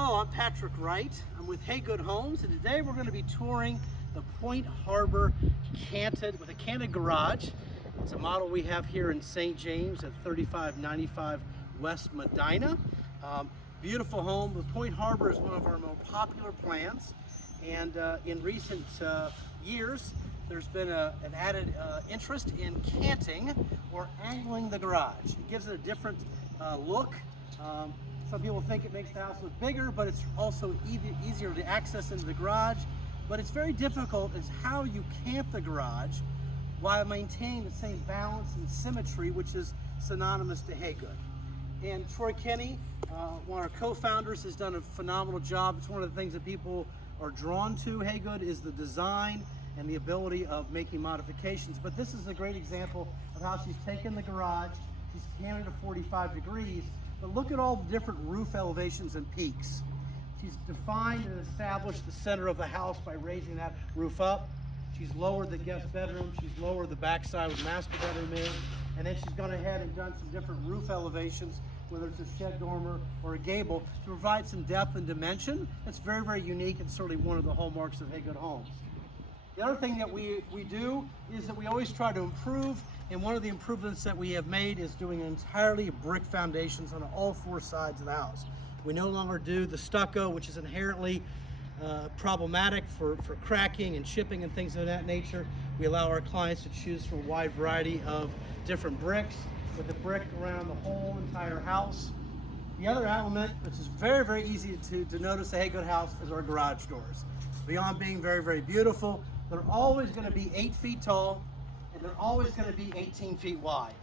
Hello, I'm Patrick Wright. I'm with Hey Good Homes, and today we're going to be touring the Pointe Harbor with a canted garage. It's a model we have here in St. James at 3595 West Medina. Beautiful home. The Pointe Harbor is one of our more popular plans, and in recent years there's been an added interest in canting or angling the garage. It gives it a different look. Some people think it makes the house look bigger, but it's also easier to access into the garage. But it's very difficult is how you camp the garage while maintaining the same balance and symmetry, which is synonymous to Hey Good. And Troy Kenny, one of our co-founders, has done a phenomenal job. It's one of the things that people are drawn to Hey Good is the design and the ability of making modifications. But this is a great example of how she's taken the garage, she's canted it to 45 degrees, but look at all the different roof elevations and peaks. She's defined and established the center of the house by raising that roof up. She's lowered the guest bedroom, she's lowered the backside where the master bedroom is, and then she's gone ahead and done some different roof elevations, whether it's a shed dormer or a gable, to provide some depth and dimension. That's very, very unique and certainly one of the hallmarks of Hey Good Homes. The other thing that we do is that we always try to improve, and one of the improvements that we have made is doing entirely brick foundations on all four sides of the house. We no longer do the stucco, which is inherently problematic for cracking and chipping and things of that nature. We allow our clients to choose from a wide variety of different bricks with a brick around the whole entire house. The other element, which is very, very easy to notice a Hey Good house, is our garage doors. Beyond being very, very beautiful, they're always going to be 8 feet tall, and they're always going to be 18 feet wide.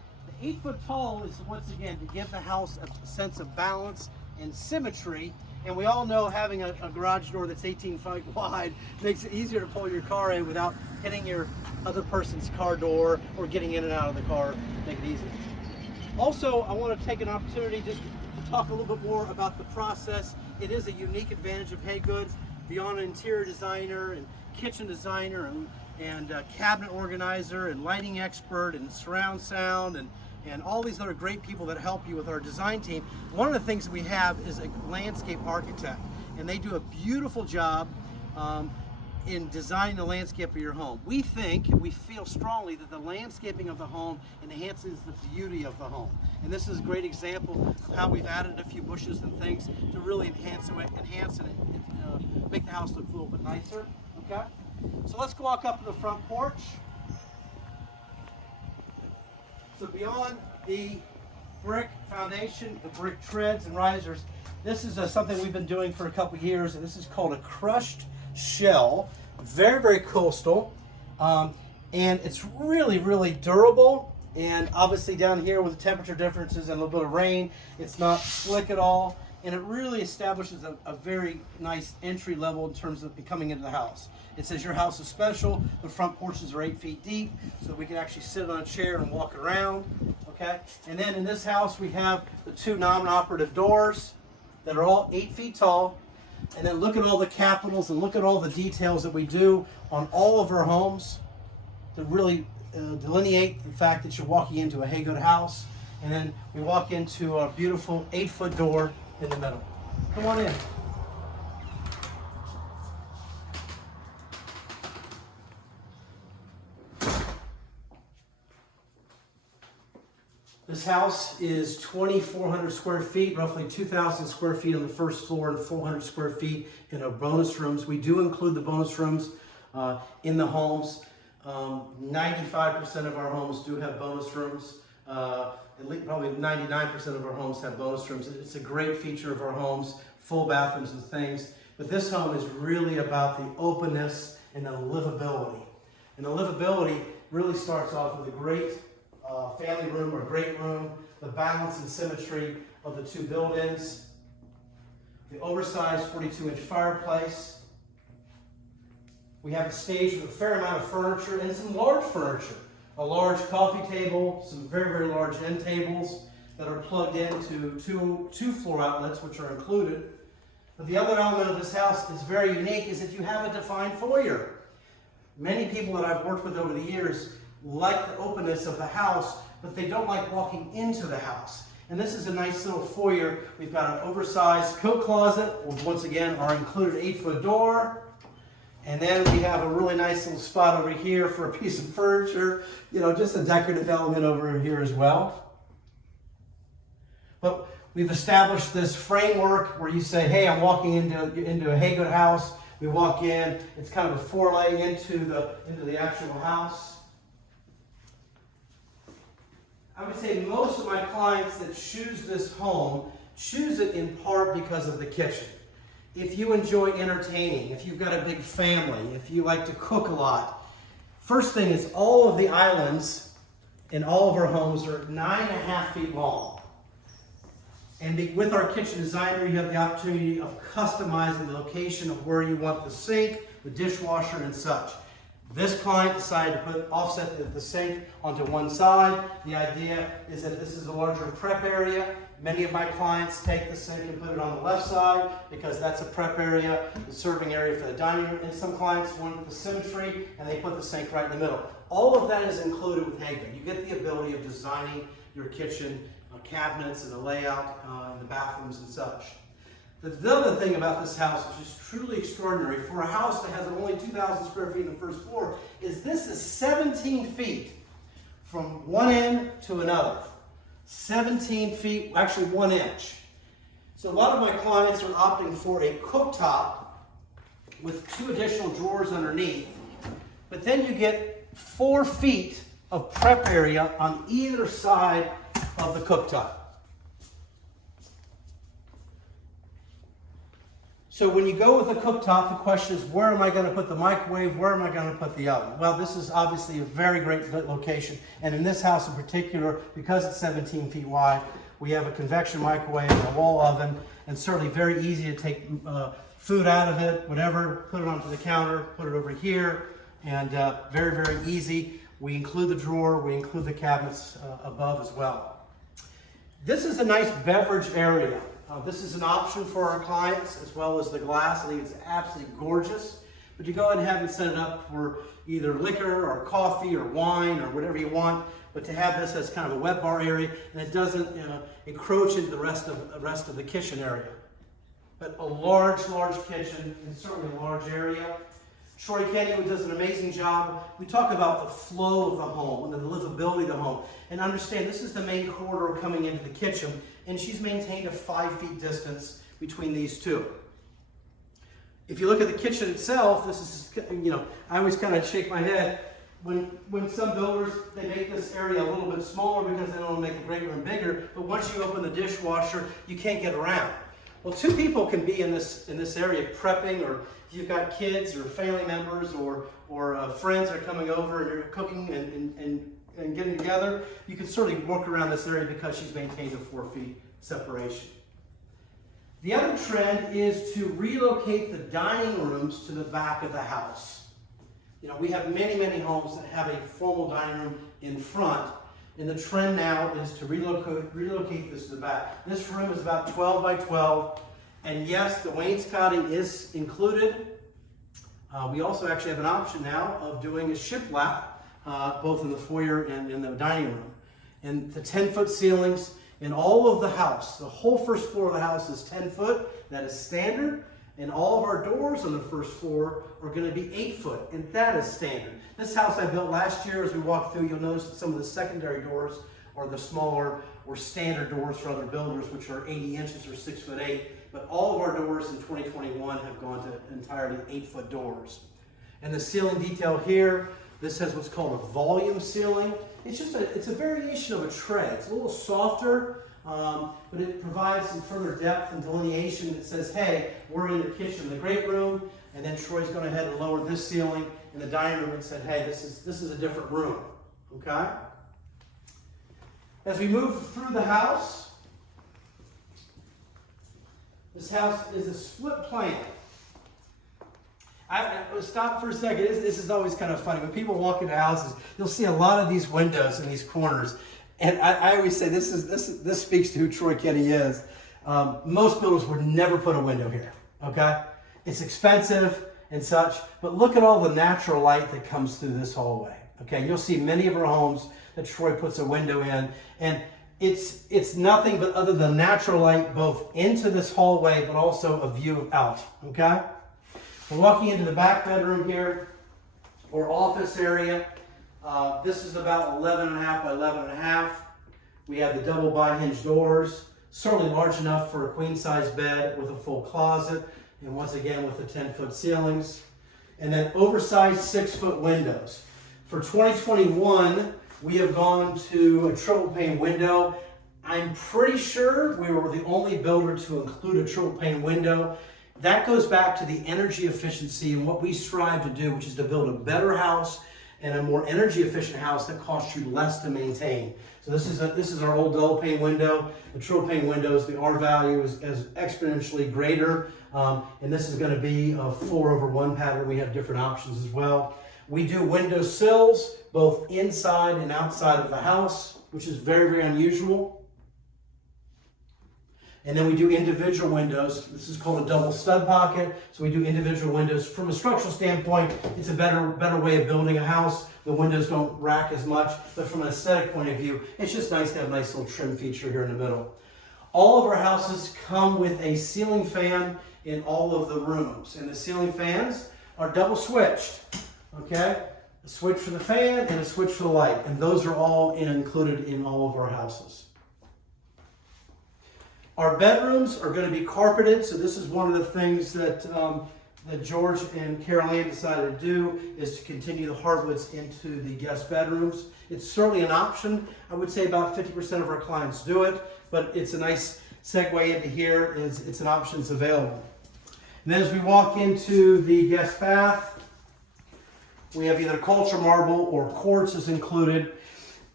The 8 foot tall is, once again, to give the house a sense of balance and symmetry. And we all know having a garage door that's 18 feet wide makes it easier to pull your car in without hitting your other person's car door or getting in and out of the car. Make it easy. Also, I want to take an opportunity just to talk a little bit more about the process. It is a unique advantage of Hey Good. Beyond an interior designer and kitchen designer and cabinet organizer and lighting expert and surround sound and all these other great people that help you with our design team, one of the things that we have is a landscape architect, and they do a beautiful job in designing the landscape of your home. We think and we feel strongly that the landscaping of the home enhances the beauty of the home, and this is a great example of how we've added a few bushes and things to really enhance and make the house look a little bit nicer. Okay, so let's walk up to the front porch. So beyond the brick foundation, the brick treads and risers, this is something we've been doing for a couple years, and this is called a crushed shell. Very, very coastal, and it's really, really durable. And obviously down here with the temperature differences and a little bit of rain, it's not slick at all, and it really establishes a very nice entry level in terms of coming into the house. It says your house is special. The front porches are 8 feet deep, so we can actually sit on a chair and walk around. Okay, and then in this house we have the 2 non-operative doors that are all 8 feet tall. And then look at all the capitals and look at all the details that we do on all of our homes to really delineate the fact that you're walking into a Hey Good house. And then we walk into a beautiful 8 foot door in the middle. Come on in. This house is 2,400 square feet, roughly 2,000 square feet on the first floor and 400 square feet in our bonus rooms. We do include the bonus rooms in the homes. 95% of our homes do have bonus rooms. At least probably 99% of our homes have bonus rooms. It's a great feature of our homes, full bathrooms and things. But this home is really about the openness and the livability. And the livability really starts off with a great family room or great room, the balance and symmetry of the 2 built-ins, the oversized 42-inch fireplace. We have a stage with a fair amount of furniture and some large furniture. A large coffee table, some very, very large end tables that are plugged into two floor outlets, which are included. But the other element of this house is very unique, is that you have a defined foyer. Many people that I've worked with over the years like the openness of the house, but they don't like walking into the house. And this is a nice little foyer. We've got an oversized coat closet with, once again, our included 8-foot door. And then we have a really nice little spot over here for a piece of furniture. You know, just a decorative element over here as well. But we've established this framework where you say, hey, I'm walking into a Haygood house. We walk in. It's kind of a foray into the actual house. I would say most of my clients that choose this home choose it in part because of the kitchen. If you enjoy entertaining, if you've got a big family, if you like to cook a lot, first thing is all of the islands in all of our homes are 9.5 feet long. And with our kitchen designer, you have the opportunity of customizing the location of where you want the sink, the dishwasher, and such. This client decided to offset the sink onto one side. The idea is that this is a larger prep area. Many of my clients take the sink and put it on the left side because that's a prep area, the serving area for the dining room. And some clients want the symmetry and they put the sink right in the middle. All of that is included with Haygood. You get the ability of designing your kitchen cabinets and the layout in the bathrooms and such. The other thing about this house, which is truly extraordinary, for a house that has only 2,000 square feet in the first floor, is this is 17 feet from one end to another. 17 feet, actually 1 inch. So a lot of my clients are opting for a cooktop with 2 additional drawers underneath, but then you get 4 feet of prep area on either side of the cooktop. So when you go with a cooktop, the question is, where am I going to put the microwave? Where am I going to put the oven? Well, this is obviously a very great location. And in this house in particular, because it's 17 feet wide, we have a convection microwave and a wall oven, and certainly very easy to take food out of it, whatever, put it onto the counter, put it over here, and very, very easy. We include the drawer, we include the cabinets above as well. This is a nice beverage area. This is an option for our clients as well as the glass. I think it's absolutely gorgeous. But you go ahead and have it set it up for either liquor or coffee or wine or whatever you want. But to have this as kind of a wet bar area, and it doesn't encroach into the rest of the kitchen area. But a large kitchen and certainly a large area. Troy Kenyon does an amazing job. We talk about the flow of the home and the livability of the home. And understand, this is the main corridor coming into the kitchen, and she's maintained a 5 feet distance between these two. If you look at the kitchen itself, this is, I always kind of shake my head. When some builders, they make this area a little bit smaller because they don't want to make the great room bigger, but once you open the dishwasher, you can't get around. Well, 2 people can be in this area prepping, or if you've got kids or family members or friends are coming over and you're cooking and getting together, you can certainly work around this area because she's maintained a 4 feet separation. The other trend is to relocate the dining rooms to the back of the house. We have many homes that have a formal dining room in front, and the trend now is to relocate this to the back. This room is about 12 by 12, and yes, the wainscoting is included. We also actually have an option now of doing a shiplap, both in the foyer and in the dining room. And the 10-foot ceilings in all of the house, the whole first floor of the house is 10 foot. That is standard. And all of our doors on the first floor are going to be 8 foot, and that is standard. This house I built last year, as we walk through, you'll notice that some of the secondary doors are the smaller or standard doors for other builders, which are 80 inches or 6'8". But all of our doors in 2021 have gone to entirely 8-foot doors. And the ceiling detail here, this has what's called a volume ceiling. It's a variation of a tray. It's a little softer, but it provides some further depth and delineation that says, hey, we're in the kitchen, the great room, and then Troy's gone ahead and lowered this ceiling in the dining room and said, hey, this is a different room, okay? As we move through the house, this house is a split plan. I stop for a second. This is always kind of funny. When people walk into houses, you'll see a lot of these windows in these corners. And I always say this speaks to who Troy Kenny is. Most builders would never put a window here, okay? It's expensive and such, but look at all the natural light that comes through this hallway, okay? You'll see many of our homes that Troy puts a window in, and it's nothing but other than natural light both into this hallway, but also a view out, okay? We're walking into the back bedroom here, or office area. This is about 11.5 by 11.5. We have the double bi-hinge doors, certainly large enough for a queen-size bed with a full closet, and once again with the 10-foot ceilings. And then oversized 6-foot windows. For 2021, we have gone to a triple pane window. I'm pretty sure we were the only builder to include a triple pane window. That goes back to the energy efficiency and what we strive to do, which is to build a better house and a more energy efficient house that costs you less to maintain. So this is our old double pane window. The triple pane windows, the R value is exponentially greater. And this is going to be a 4/1 pattern. We have different options as well. We do window sills, both inside and outside of the house, which is very, very unusual. And then we do individual windows. This is called a double stud pocket. So we do individual windows. From a structural standpoint, it's a better way of building a house. The windows don't rack as much, but from an aesthetic point of view, it's just nice to have a nice little trim feature here in the middle. All of our houses come with a ceiling fan in all of the rooms. And the ceiling fans are double switched, okay? A switch for the fan and a switch for the light. And those are all included in all of our houses. Our bedrooms are going to be carpeted, so this is one of the things that George and Carol Ann decided to do, is to continue the hardwoods into the guest bedrooms. It's certainly an option. I would say about 50% of our clients do it, but it's a nice segue into here. It's an option that's available. And then as we walk into the guest bath, we have either culture marble or quartz is included.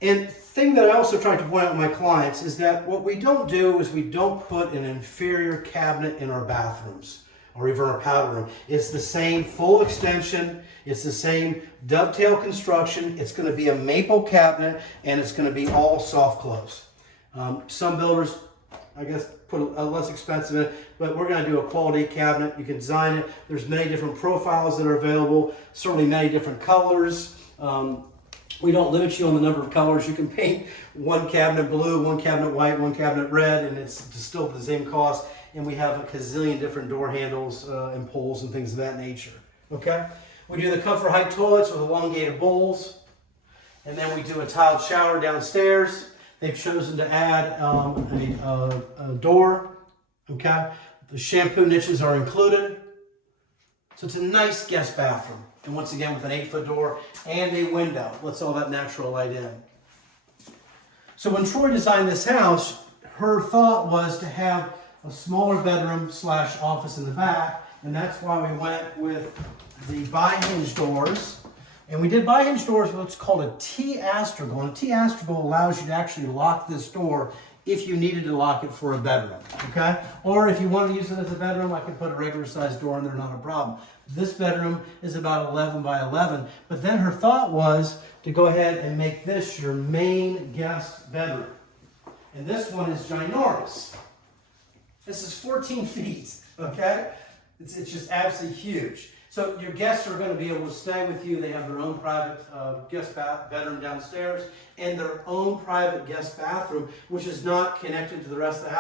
And thing that I also try to point out to my clients is that what we don't do is we don't put an inferior cabinet in our bathrooms or even our powder room. It's the same full extension. It's the same dovetail construction. It's going to be a maple cabinet and it's going to be all soft close. Some builders, I guess, put a less expensive in it, but we're going to do a quality cabinet. You can design it. There's many different profiles that are available, certainly many different colors. We don't limit you on the number of colors. You can paint one cabinet blue, one cabinet white, one cabinet red, and it's still the same cost. And we have a gazillion different door handles and pulls and things of that nature. Okay? We do the comfort height toilets with elongated bowls. And then we do a tiled shower downstairs. They've chosen to add a door. Okay? The shampoo niches are included. So it's a nice guest bathroom. And once again, with an 8-foot door and a window, lets all that natural light in. So when Troy designed this house, her thought was to have a smaller bedroom / office in the back, and that's why we went with the bi-hinge doors. And we did bi-hinge doors with what's called a T-astragal. And a T-astragal allows you to actually lock this door if you needed to lock it for a bedroom, okay? Or if you want to use it as a bedroom, I can put a regular sized door in there, not a problem. This bedroom is about 11 by 11, but then her thought was to go ahead and make this your main guest bedroom. And this one is ginormous. This is 14 feet, okay? It's just absolutely huge. So your guests are going to be able to stay with you. They have their own private guest bedroom downstairs and their own private guest bathroom, which is not connected to the rest of the house.